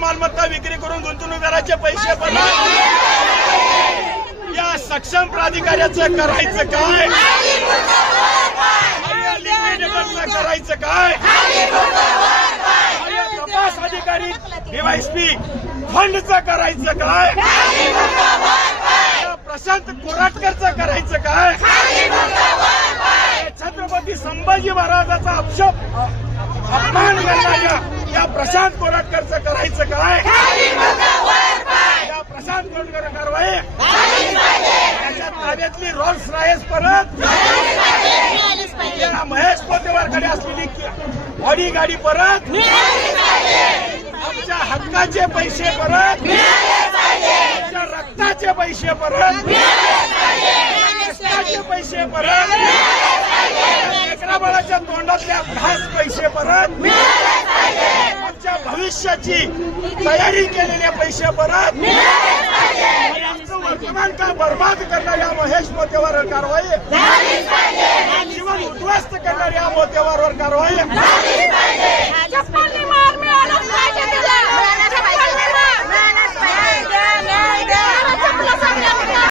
मालमत्ता विक्री करून गुंतवणूकदाराचे पैसे परत, या सक्षम प्राधिकाऱ्याचं करायचं काय, करायचं काय, तपास अधिकारी डीवायएसपी फंडचं करायचं काय, प्रशांत कोराटकरचं करायचं काय, छत्रपती संभाजी महाराजाचा अपमान करणाऱ्या या प्रशांत कोराटकरचं करायचं काय, या प्रशांत कोराटकर कारवाई, त्याच्या ताब्यातली रोल्स रॉयस परत, या महेश पोतेवारकडे असलेली ऑडी गाडी परत, आमच्या हक्काचे पैसे परत, आमच्या रक्ताचे पैसे परत, रक्ताचे पैसे परत, लेकरा बाळाच्या तोंडातल्या घास पैसे परत, आमच्या भविष्याची तयारी केलेले पैसे परत, आमचं वर्तमान काळ बर्बाद करणाऱ्या महेश मोतेवारवर कारवाई, जीवन उद्ध्वस्त करणाऱ्या मोतेवारवर कारवाई,